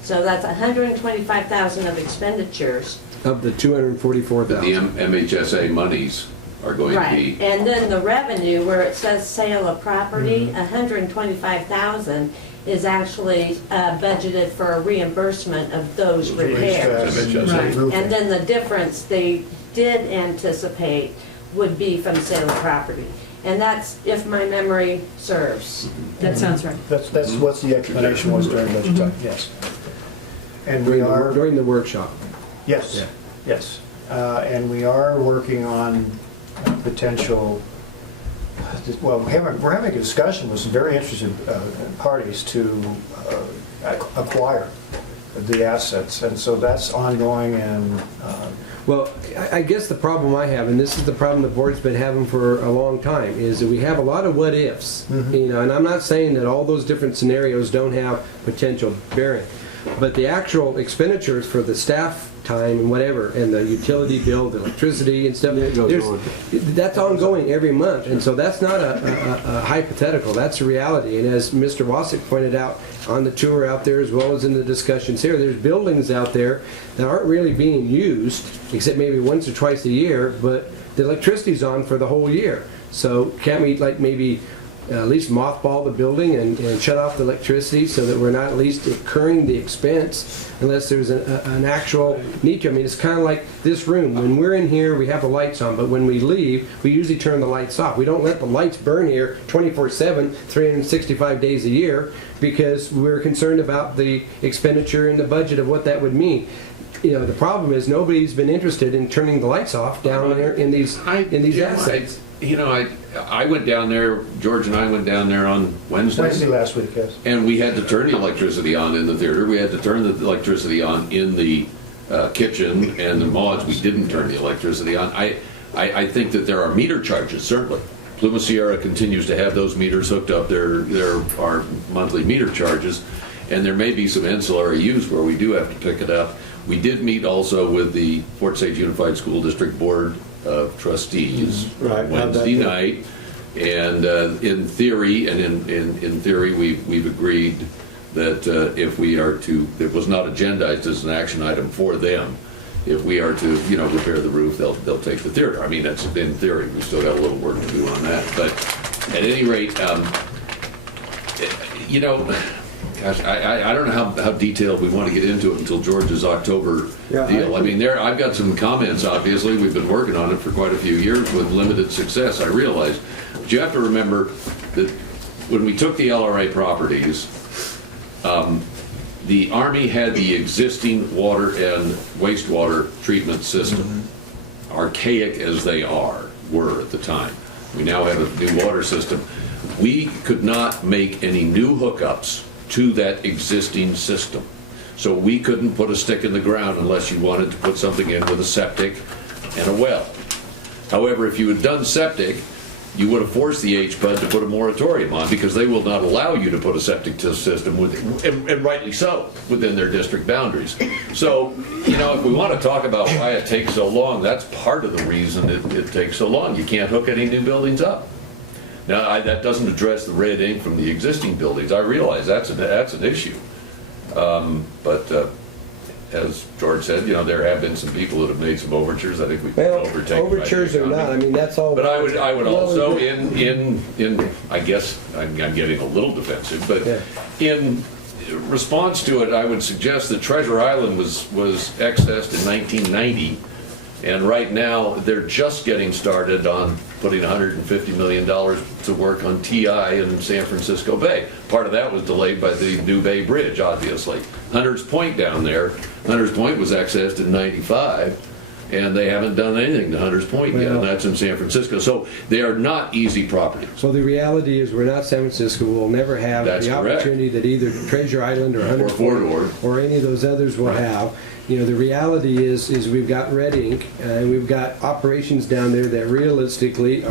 So that's $125,000 of expenditures. Of the $244,000. The MHSA monies are going to be. Right, and then the revenue, where it says sale of property, $125,000 is actually budgeted for a reimbursement of those repairs. Right. And then the difference they did anticipate would be from sale of property. And that's, if my memory serves. that sounds right. that's what the explanation was during budget time, yes. And we are, During the workshop. yes, Yeah. yes. And we are working on potential, well, we're having a discussion with some very interested parties to acquire the assets, and so that's ongoing. And Well, I guess the problem I have, and this is the problem the board's been having for a long time, is that we have a lot of what ifs. And I'm not saying that all those different scenarios don't have potential bearing, but the actual expenditures for the staff time and whatever, and the utility bill, the electricity and stuff, that's ongoing every month, and so that's not a hypothetical, that's a reality. And as Mr. Wasik pointed out on the tour out there, as well as in the discussions here, there's buildings out there that aren't really being used, except maybe once or twice a year, but the electricity's on for the whole year. So can't we maybe at least mothball the building and shut off the electricity so that we're not at least incurring the expense unless there's an actual need to. I mean, it's kind of like this room. When we're in here, we have the lights on, but when we leave, we usually turn the lights off. We don't let the lights burn here 24/7, 365 days a year, because we're concerned about the expenditure and the budget of what that would mean. The problem is nobody's been interested in turning the lights off down there in these assets. I went down there, George and I went down there on Wednesday last week, yes. And we had to turn the electricity on in the theater. We had to turn the electricity on in the kitchen and the mods. We didn't turn the electricity on. I think that there are meter charges, certainly. Plymouth Sierra continues to have those meters hooked up. There are monthly meter charges. And there may be some ancillary use where we do have to pick it up. We did meet also with the Fort Sage Unified School District Board of Trustees Right. Wednesday night. And in theory, we've agreed that if we are to, it was not agendized as an action item for them. If we are to, repair the roof, they'll take the theater. I mean, that's in theory. We still got a little work to do on that. But at any rate, gosh, I don't know how detailed we want to get into it until George's October deal. I mean, I've got some comments, obviously. We've been working on it for quite a few years with limited success, I realize. But you have to remember that when we took the LRA properties, the Army had the existing water and wastewater treatment system, archaic as they were at the time. We now have a new water system. We could not make any new hookups to that existing system. So we couldn't put a stick in the ground unless you wanted to put something in with a septic and a well. However, if you had done septic, you would have forced the HPUD to put a moratorium on, because they will not allow you to put a septic system, and rightly so, within their district boundaries. So, if we want to talk about why it takes so long, that's part of the reason it takes so long. You can't hook any new buildings up. Now, that doesn't address the red ink from the existing buildings. I realize that's an issue. But as George said, there have been some people that have made some overtures. I think we've been overtaken. Overtures or not, I mean, that's all. But I would also, I guess I'm getting a little defensive, but in response to it, I would suggest that Treasure Island was accessed in 1990. And right now, they're just getting started on putting $150 million to work on TI in San Francisco Bay. Part of that was delayed by the New Bay Bridge, obviously. Hunters Point down there, Hunters Point was accessed in 95, and they haven't done anything to Hunters Point yet, and that's in San Francisco. So they are not easy properties. So the reality is, we're not San Francisco. We'll never have the opportunity that either Treasure Island or Hunters Point or any of those others will have. The reality is we've got red ink, and we've got operations down there that realistically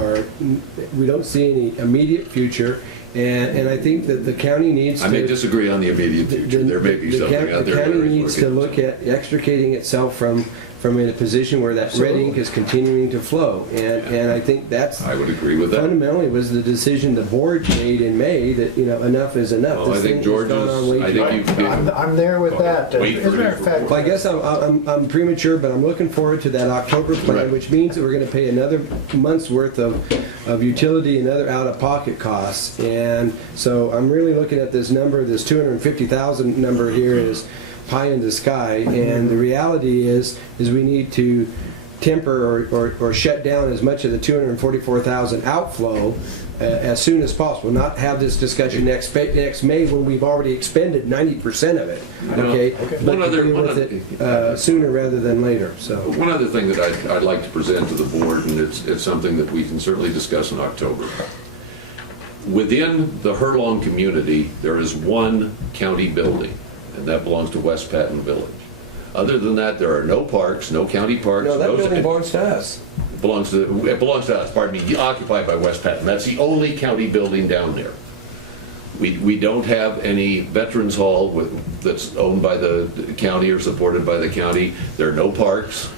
we don't see any immediate future. And I think that the county needs to... I may disagree on the immediate future. There may be something out there. The county needs to look at extricating itself from in a position where that red ink is continuing to flow. And I think that's... I would agree with that. Fundamentally was the decision the board made in May that, enough is enough. Well, I think George I'm there with that. As a matter of fact, well, I guess I'm premature, but I'm looking forward to that October plan, which means that we're going to pay another month's worth of utility and other out-of-pocket costs. And so I'm really looking at this number, this $250,000 number here is pie in the sky. And the reality is we need to temper or shut down as much of the $244,000 outflow as soon as possible. Not have this discussion next May when we've already expended 90% of it. Okay, but deal with it sooner rather than later. So one other thing that I'd like to present to the board, and it's something that we can certainly discuss in October. Within the Herlong community, there is one county building, and that belongs to West Patton Village. Other than that, there are no parks, no county parks. No, that building belongs to us. It belongs to us, pardon me, occupied by West Patton. That's the only county building down there. We don't have any Veterans Hall that's owned by the county or supported by the county. There are no parks.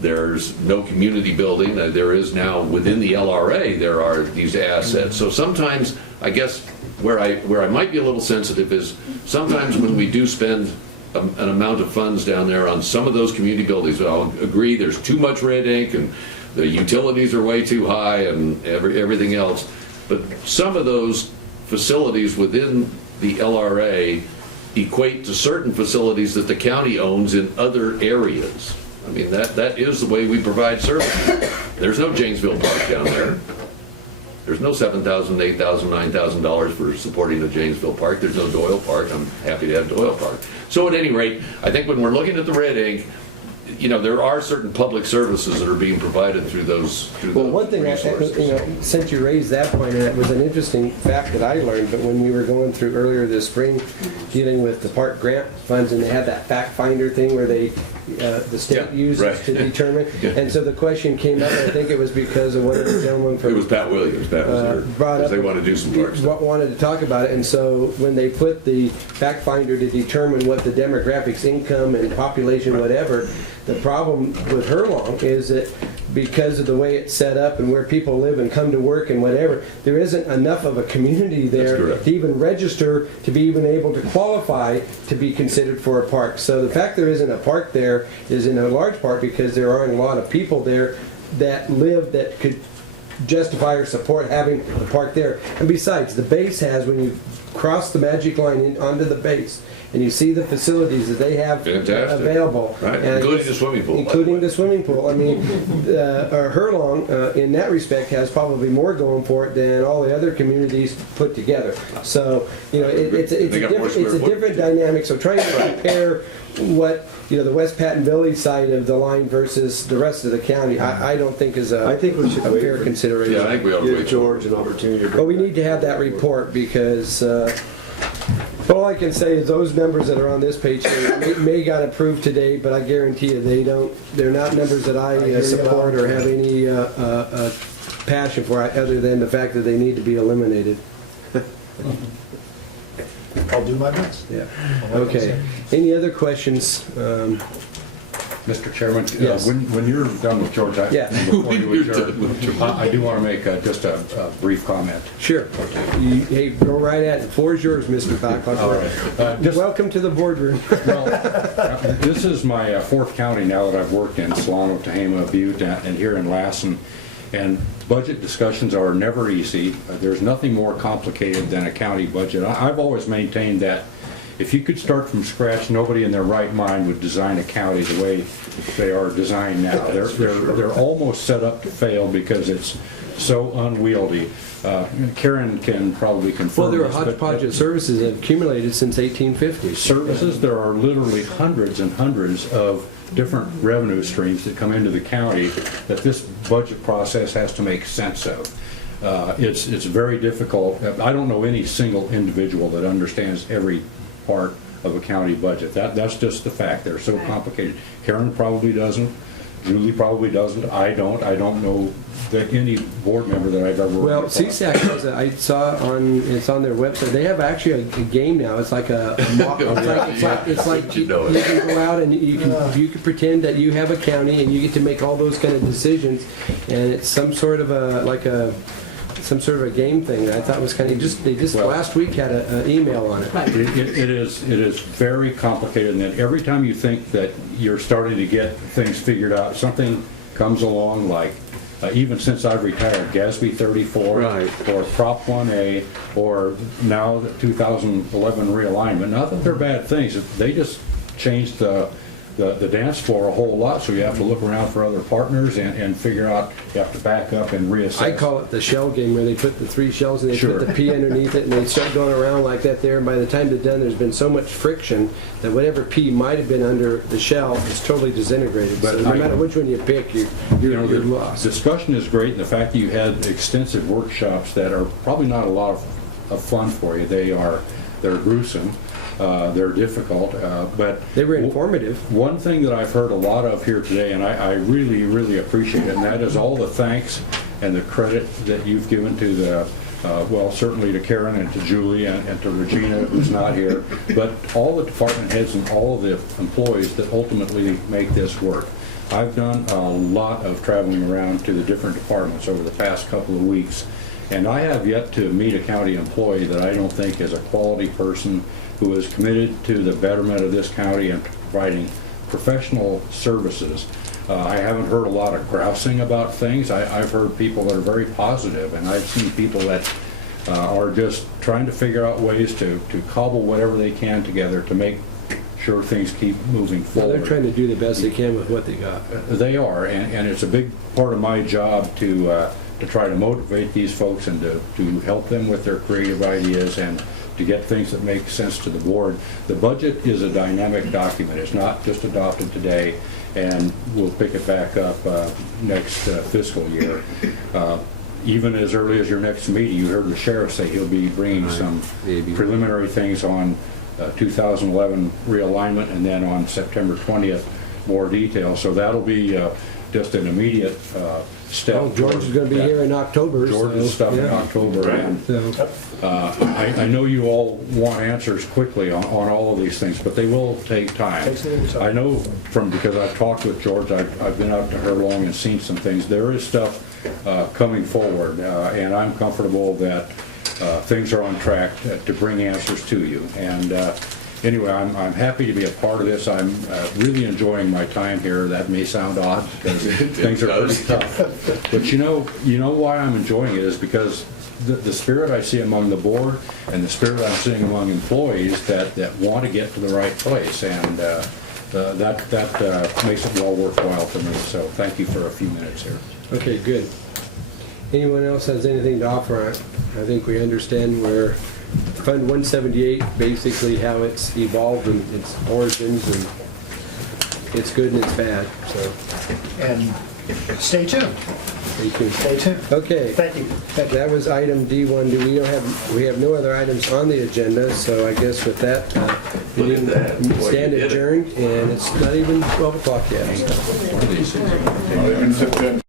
There's no community building. There is now, within the LRA, there are these assets. So sometimes, I guess, where I might be a little sensitive is sometimes when we do spend an amount of funds down there on some of those community buildings, I'll agree there's too much red ink and the utilities are way too high and everything else. But some of those facilities within the LRA equate to certain facilities that the county owns in other areas. I mean, that is the way we provide service. There's no Janesville Park down there. There's no $7,000, $8,000, $9,000 for supporting the Janesville Park. There's no Doyle Park. I'm happy to have Doyle Park. So at any rate, I think when we're looking at the red ink, there are certain public services that are being provided through those Well, one thing, resources. since you raised that point, and it was an interesting fact that I learned, but when we were going through earlier this spring, dealing with the park grant funds, and they had that fact finder thing where they, the state Yeah, uses right. to determine, Yeah. and so the question came up, and I think it was because of one of the gentlemen It was from, Pat Williams. Pat was there, brought because up- they want to do some park stuff. wanted to talk about it, and so when they put the fact finder to determine what the demographics, income and population, whatever, the problem with Hurlong is that because of the way it's set up and where people live and come to work and whatever, there isn't enough of a community there That's correct. to even register to be even able to qualify to be considered for a park. So the fact there isn't a park there is in a large part because there aren't a lot of people there that live that could justify or support having the park there. And besides, the base has, when you cross the magic line onto the base, and you see the facilities that they have Fantastic. available. Right, and including the swimming pool, by the Including way. the swimming pool. I mean, Hurlong, in that respect, has probably more going for it than all the other communities put together. So, it's a They got more square footage. different dynamic. So trying to compare what, the West Patton Village side of the line versus the rest of the county, I don't think is I think we should a wait fair for- consideration. Yeah, I think we ought to Give wait. George an opportunity to. But we need to have that report because all I can say is those numbers that are on this page here may got approved today, but I guarantee you they're not numbers that I support or have any passion for other than the fact that they need to be eliminated. I'll do my best. Yeah. Okay. Any other questions? Mr. Chairman, Yes. when you're done with George, Yeah. before you You're done adjourn, with George. I do want to make just a brief comment. Sure. Hey, go right at it. The floor is yours, Mr. Blackhawk. All right. Welcome to the boardroom. Well, this is my fourth county now that I've worked in, Solano, Tehama, Butte, and here in Lassen. And budget discussions are never easy. There's nothing more complicated than a county budget. I've always maintained that if you could start from scratch, nobody in their right mind would design a county the way they are designed now. They're almost set up to fail because it's so unwieldy. Karen can probably confirm Well, there are this, but- hodgepodge of services that have accumulated since 1850. services, there are literally hundreds and hundreds of different revenue streams that come into the county that this budget process has to make sense of. It's very difficult. I don't know any single individual that understands every part of a county budget. That's just the fact. They're so complicated. Karen probably doesn't. Julie probably doesn't. I don't know that any board member that I've ever worked Well, with. CSAC has I saw it's on their website. They have actually a game now. It's like it's like you can go out and you can pretend that you have a county and you get to make all those kind of decisions, and it's some sort of a game thing. I thought it was kind of they just last week had an email on it. It is very complicated, and then every time you think that you're starting to get things figured out, something comes along like, even since I've retired, GASB 34, Right. or Prop 1A, or now the 2011 realignment. Not that they're bad things, they just changed the dance floor a whole lot, so you have to look around for other partners and figure out, you have to back up and reassess. I call it the shell game, where they put the 3 shells and they Sure. put the P underneath it and they start going around like that there, and by the time they're done, there's been so much friction that whatever P might have been under the shell is totally disintegrated. But So no I- matter which one you pick, You know, you're the lost. discussion is great, and the fact that you had extensive workshops that are probably not a lot of fun for you. They're gruesome, they're difficult, but They were informative. one thing that I've heard a lot of here today, and I really, really appreciate it, and that is all the thanks and the credit that you've given to the, well, certainly to Karen and to Julie and to Regina, who's not here, but all the department heads and all of the employees that ultimately make this work. I've done a lot of traveling around to the different departments over the past couple of weeks, and I have yet to meet a county employee that I don't think is a quality person who is committed to the betterment of this county and providing professional services. I haven't heard a lot of grousing about things. I've heard people that are very positive, and I've seen people that are just trying to figure out ways to cobble whatever they can together to make sure things keep moving Well, forward. they're trying to do the best they can with what they got. They are, and it's a big part of my job to try to motivate these folks and to help them with their creative ideas and to get things that make sense to the board. The budget is a dynamic document. It's not just adopted today. and we'll pick it back up next fiscal year. Even as early as your next meeting, you heard the sheriff say he'll be bringing some preliminary things on 2011 realignment, and then on September 20th, more details. So that'll be just an immediate step. Oh, George is going to be here in October. George's stuff in October, and I know you all want answers quickly on all of these things, but they will take time. Takes a little time. I know because I've talked with George, I've been out to her long and seen some things. There is stuff coming forward, and I'm comfortable that things are on track to bring answers to you. And anyway, I'm happy to be a part of this. I'm really enjoying my time here. That may sound odd because things are pretty tough. But you know why I'm enjoying it is because the spirit I see among the board and the spirit I'm seeing among employees that want to get to the right place. And that makes it well worthwhile for me. So thank you for a few minutes here. Okay, good. Anyone else has anything to offer? I think we understand where Fund 178, basically how it's evolved and its origins, and it's good and it's bad, so And stay tuned. stay tuned. Stay tuned. Okay. Thank you. That was item D1. We have no other items on the agenda, so I guess with that, we Look at that. Boy, stand you did it. adjourned, and it's not even 12 o'clock yet. One of these things.